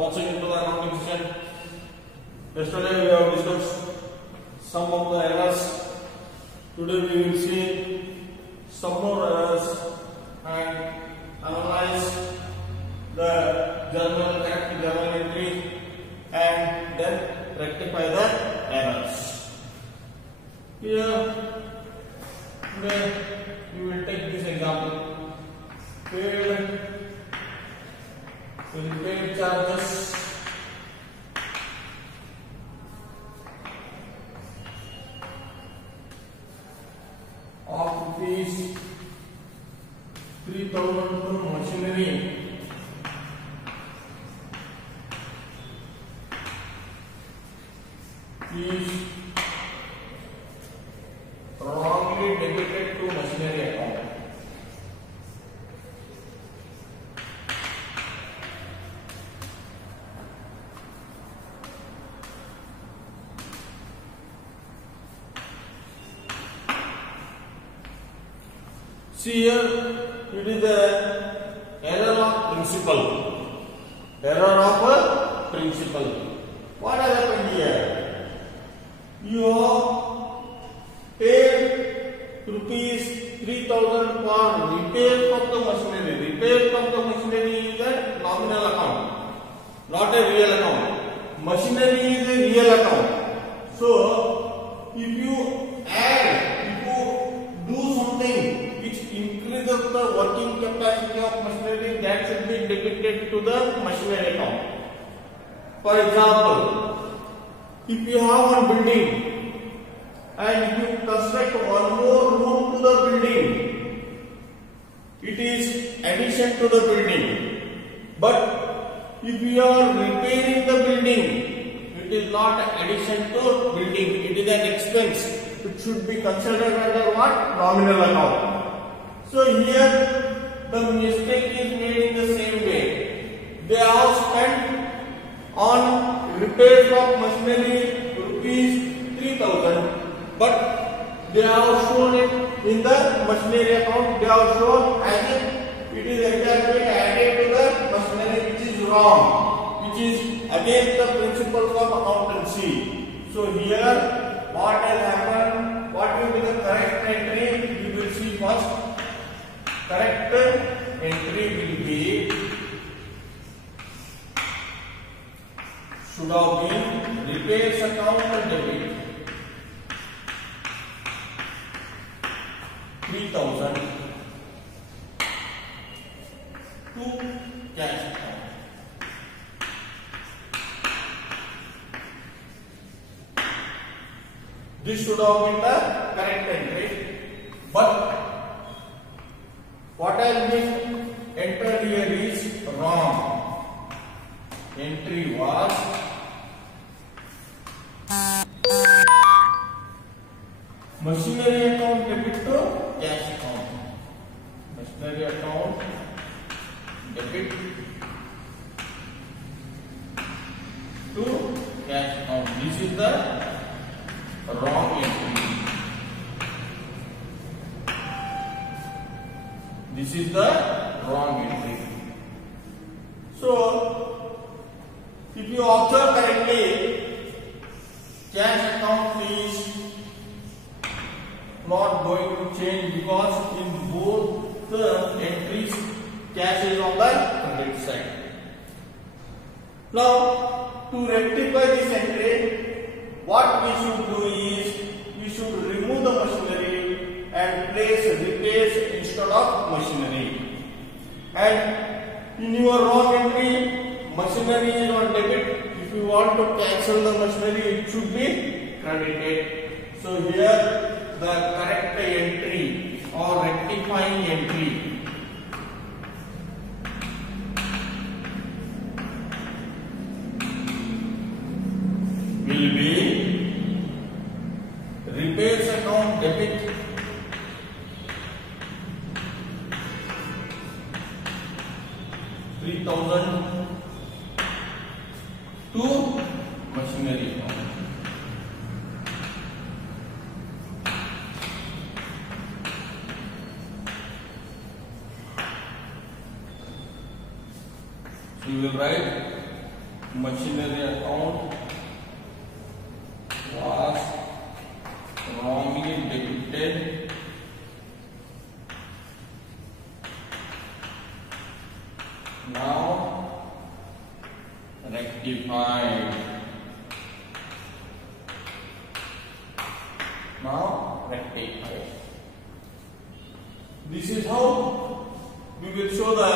Once again to the accounting session. Yesterday we have discussed some of the errors. Today we will see some more errors and analyze the correct journal entry and then rectify the errors. Here today we will take this example. Paid charges of rupees 3,000 to machinery is wrongly debited to machinery account. See here, it is the error of principle. Error of principle. What has happened here? You have paid rupees 3,000 for repair of the machinery. Repair of the machinery is a nominal account, not a real account. Machinery is a real account. So, if you do something which increases the working capacity of machinery, that should be debited to the machinery account. For example, if you have one building and you construct one more room to the building, it is addition to the building. But if you are repairing the building, it is not addition to building, it is an expense. It should be considered under what? Nominal account. So here the mistake is made in the same way. They have spent on repair of machinery rupees 3,000, but they have shown it in the machinery account. They have shown as if it is exactly added to the machinery, which is wrong, which is against the principles of accountancy. So here what has happened? What will be the correct entry? You will see first. Correct entry will be, should have been repairs account and debit 3,000 to cash account. This should have been the correct entry, but what has been entered here is wrong. Entry was machinery account debit to cash account. Machinery account debit to cash account. This is the wrong entry. This is the wrong entry. So, if you observe correctly, cash account is not going to change because in both the entries, cash is on the credit side. Now, to rectify this entry, what we should do is, we should remove the machinery and place repairs instead of machinery. And in your wrong entry, machinery is on debit. If you want to cancel the machinery, it should be credited. So here the correct entry or rectifying entry will be repairs account debit 3,000 to machinery account. So you will write machinery account was wrongly debited now rectified. Now rectified. This is how we will show the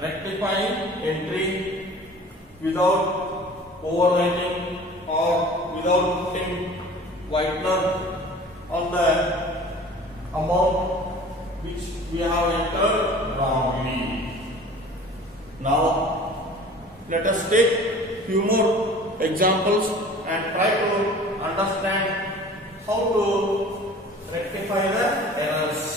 rectifying entry without overwriting or without putting whitener on the amount which we have entered wrongly. Now let us take few more examples and try to understand how to rectify the errors.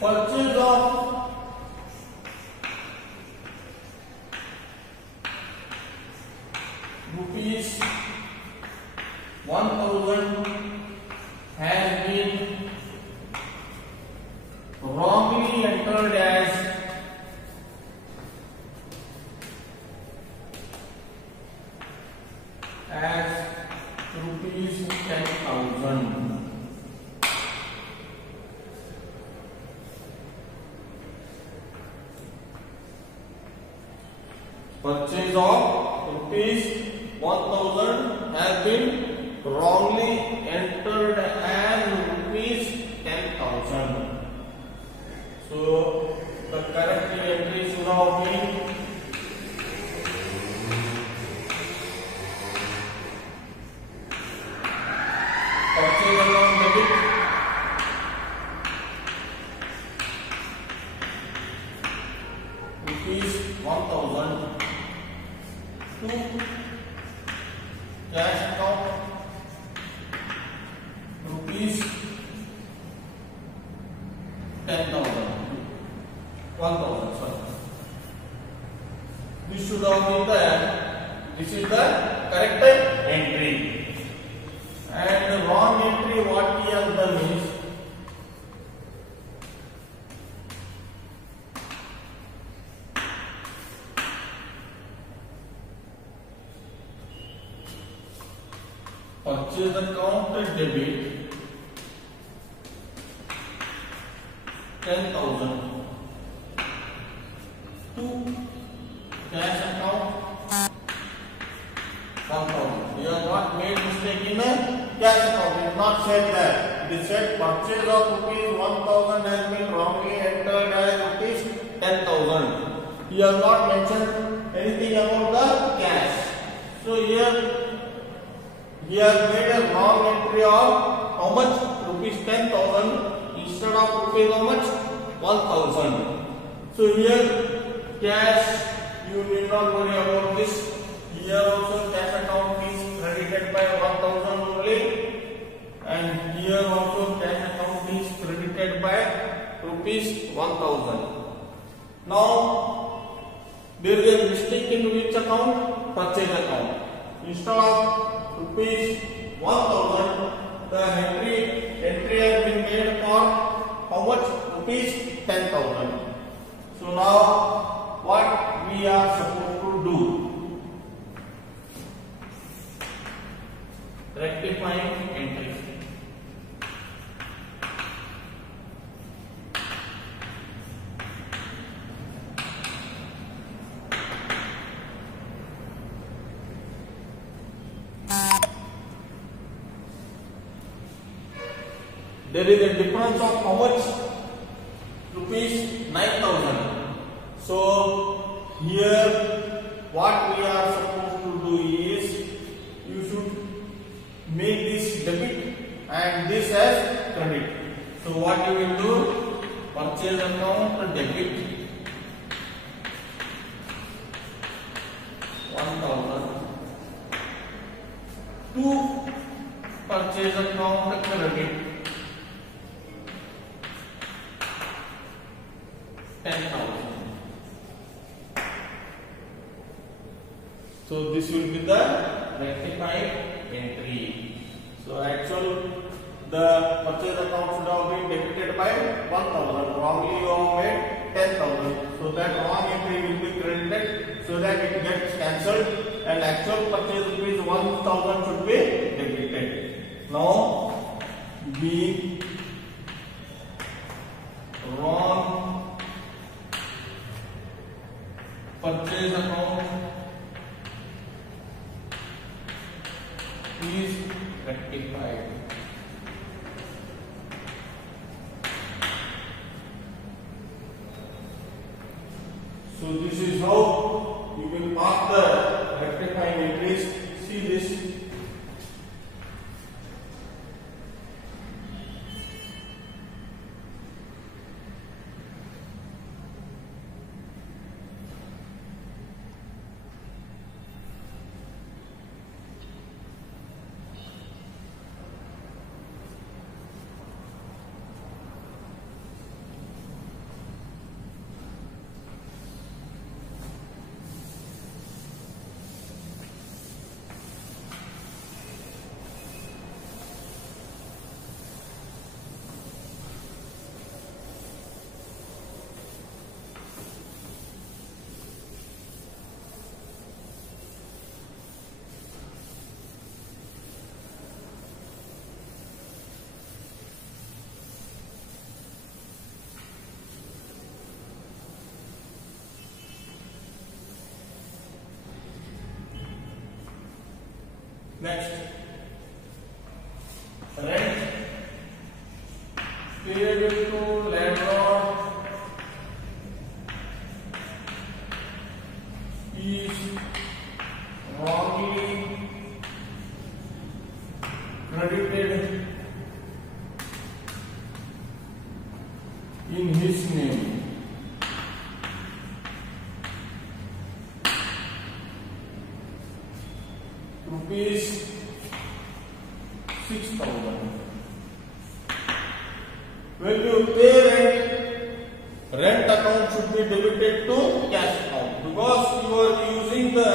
Purchase of rupees 1000 has been wrongly entered as rupees 10,000. Purchase of rupees 1000 has been wrongly entered as rupees 10,000. So the correct entry should have been purchase amount debit rupees 1000 to cash account rupees 10,000 1,000 sorry. This should have been this is the correct entry, and the wrong entry what we have done is purchase account debit 10,000 to cash account 1,000. We have not made mistake in the cash account. We have not said that. We said purchase of rupees 1,000 has been wrongly entered as rupees 10,000. We have not mentioned anything about the cash. So here we have made a wrong entry of how much? Rupees 10,000 instead of rupees how much? 1,000. So here cash, you need not worry about this. Here also cash account is credited by 1,000 only, and here also cash account is credited by rupees 1,000. Now there is a mistake in which account? Purchase account. Instead of rupees 1,000, the entry has been made for how much? Rupees 10,000. So now what we are supposed to do? Rectifying entry. There is a difference of how much? Rupees 9,000. So here what we are supposed to do is you should make this debit and this as credit. So what you will do? purchase account debit 1000 to purchase account credit 10,000. So this will be the rectified entry. So actual the purchase account should have been debited by 1000. Wrongly you have made 10,000. So that wrong entry will be credited so that it gets cancelled and actual purchase rupees 1000 should be debited. Now being wrong purchase account is rectified. So this is how you will mark the rectifying entries. See this. Next, rent payable to landlord is wrongly credited in his name. Rupees 6,000. When you pay rent, rent account should be debited to cash account because you are using the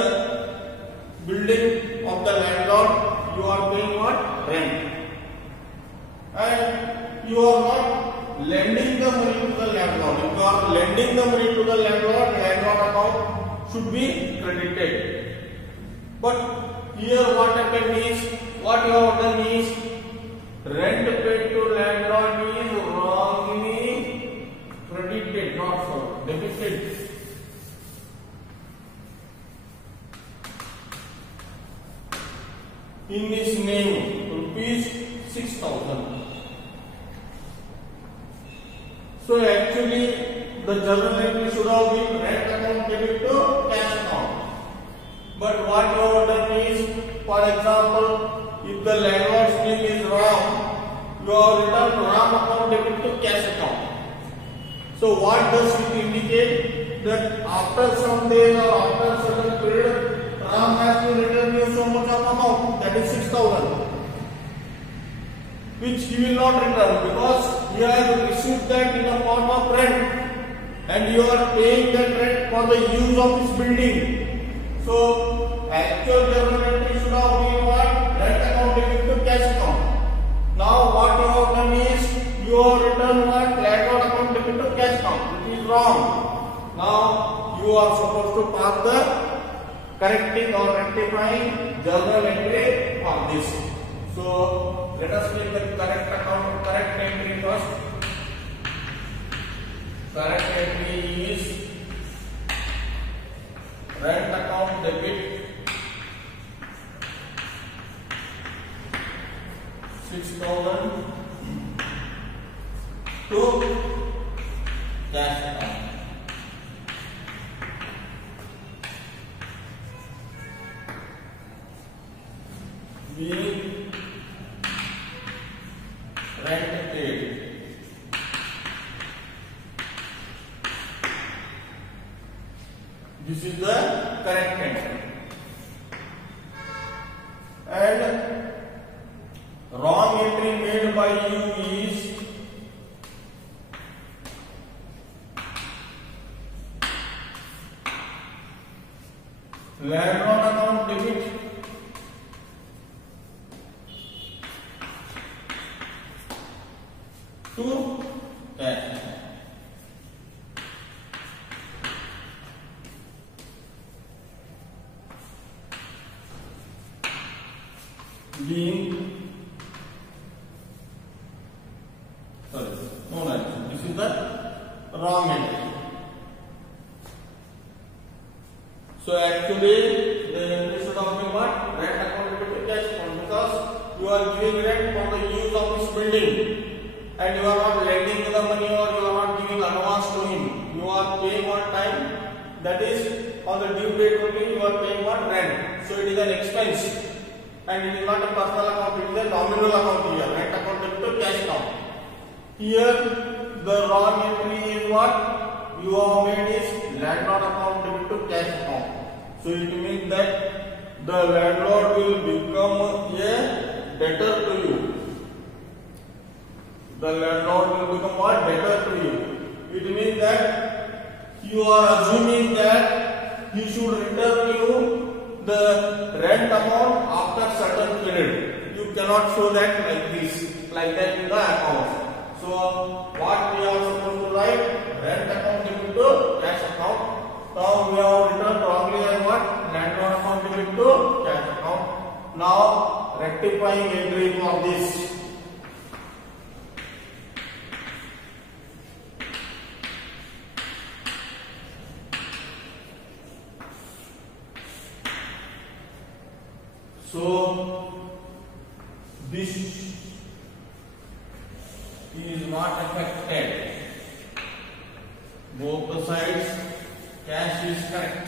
building of the landlord. You are paying what? Rent, and you are not lending the money to the landlord. If you are lending the money to the landlord, landlord account should be credited. But here what happened is, what you have done is, rent paid to landlord is wrongly credited, not so debited. In his name, rupees 6,000. So actually, the journal entry should have been rent account debit to cash account. But what you have done is, for example, if the landlord's name is Ram, you have written Ram account debit to cash account. So what does it indicate? That after some days or after certain period, Ram has to return you so much of amount, that is 6,000, which he will not return because he has received that in the form of rent, and you are paying that rent for the use of his building. So actual journal entry should have been what? Rent account debit to cash account. Now what you have done is, you have written what? Landlord account debit to cash account, which is wrong. Now you are supposed to pass the correcting or rectifying journal entry on this. So let us make the correct entry first. Correct entry is rent account debit 6,000 to cash account. Being rent paid This is the correct entry. And wrong entry made by you is landlord account debit to cash. Being this is the wrong entry. So actually the entry should have been what? Rent account debit to cash account, because you are giving rent for the use of this building and you are not lending the money or you are not giving advance to him. You are paying on time, that is on the due date only you are paying what? Rent. So it is an expense. And it is not a personal account, it is a nominal account here, rent account debit to cash account. Here the wrong entry is what you have made is landlord account debit to cash account. So it means that the landlord will become a debtor to you. The landlord will become what? Debtor to you. It means that you are assuming that he should return you the rent amount after certain period. You cannot show that like this, like that in the account. So what we are supposed to write? Rent account debit to cash account. Now we have written wrongly as what? Landlord account debit to cash account. Now rectifying entry for this. So this is not affected. Both the sides cash is correct.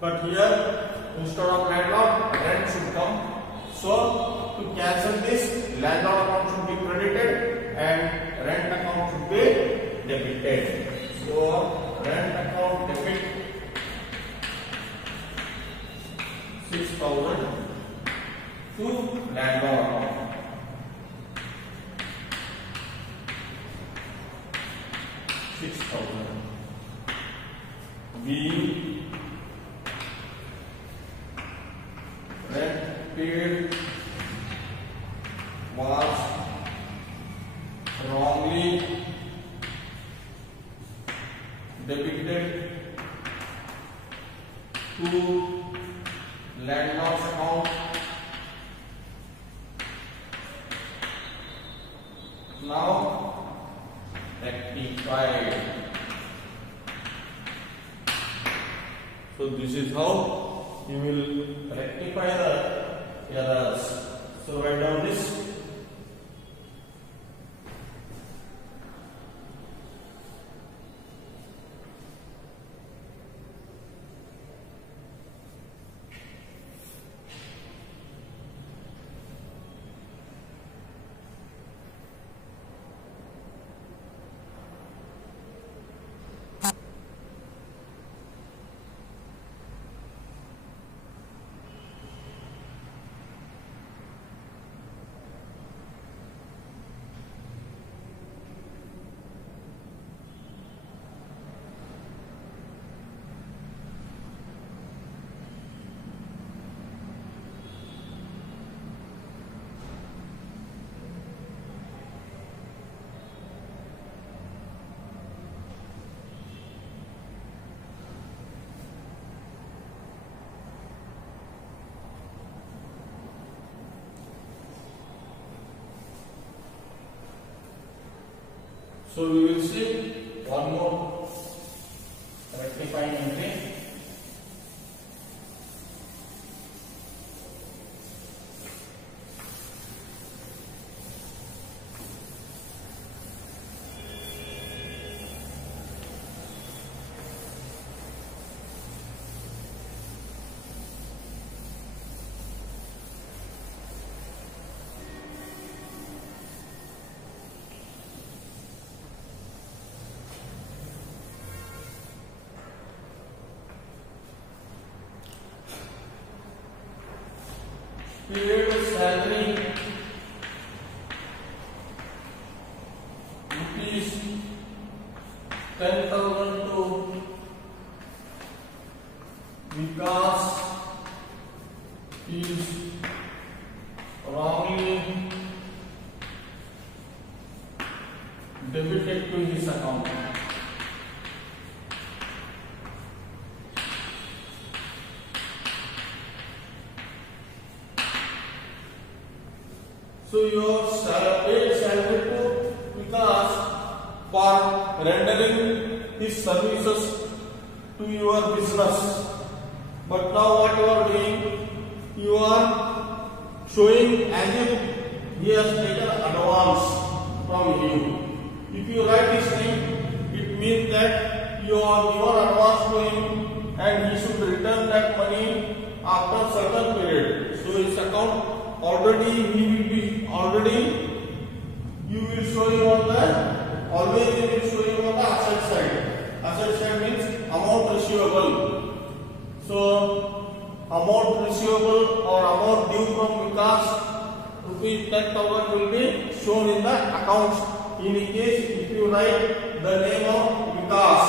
But here instead of landlord, rent should come. So to cancel this, landlord account should be credited and rent account should be debited. So rent account debit 6,000 to landlord account. B rent paid was wrongly debited to landlord's account. Now rectified. So this is how you will rectify the errors. So write down this. So we will see one more rectifying entry. paid salary rupees 10,000 to Vikas is wrongly debited to his account. So your paid salary to Vikas for rendering his services to your business. But now what you are doing? You are showing as if he has taken advance from you. If you write this thing, it means that you are given advance to him and he should return that money after certain period. So his account already you will show you on the always you will show you on the asset side. Asset side means amount receivable. So amount receivable or amount due from Vikas rupees 10,000 will be shown in the accounts. In case if you write the name of Vikas,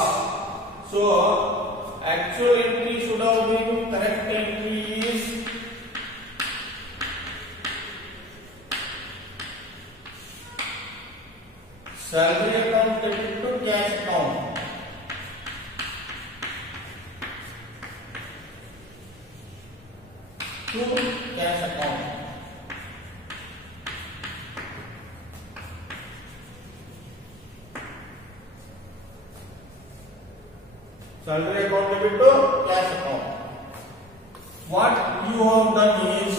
so actual entry should have been correct entry is salary account debit to cash account. To cash account. Salary account debit to cash account. What you have done is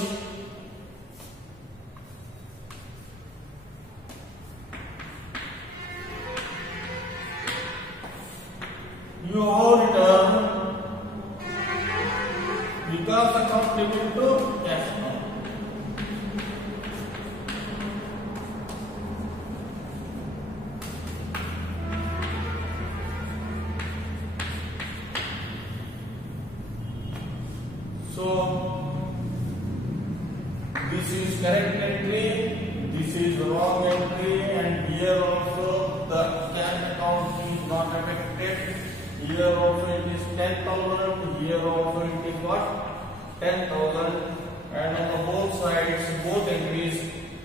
you have returned Vikas account debit to cash account. So this is correct entry, this is wrong entry, and here also the cash account is not affected. Here also it is 10,000. Here also it is what? 10,000. And on the both sides, both entries,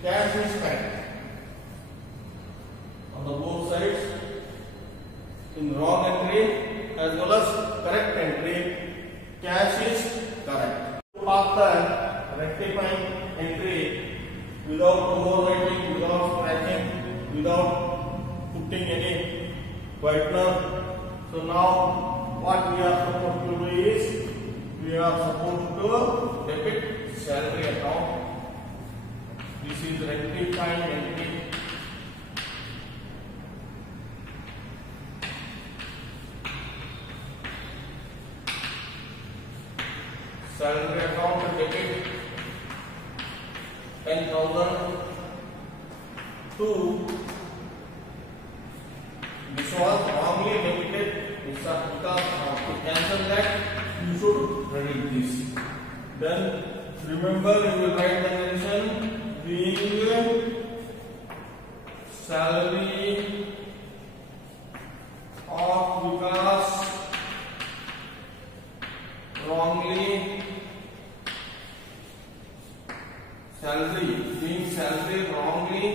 cash is correct. On the both sides, in wrong entry as well as correct entry, cash is correct. After rectifying entry without overwriting, without scratching, without putting any whitener. So now what we are supposed to do is we are supposed to debit salary account. This is rectifying entry. Salary account debit 10,000 to this was wrongly debited. Because to cancel that you should credit this. Then remember you will write the mention being salary of Vikas wrongly salary wrongly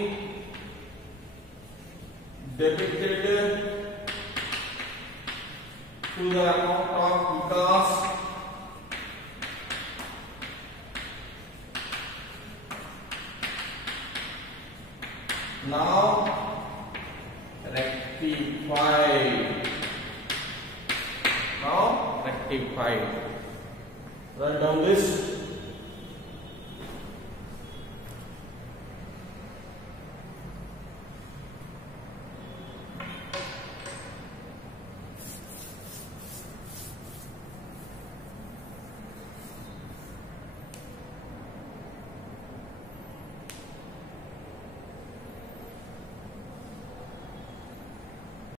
debited to the account of Vikas now rectified. Write down this.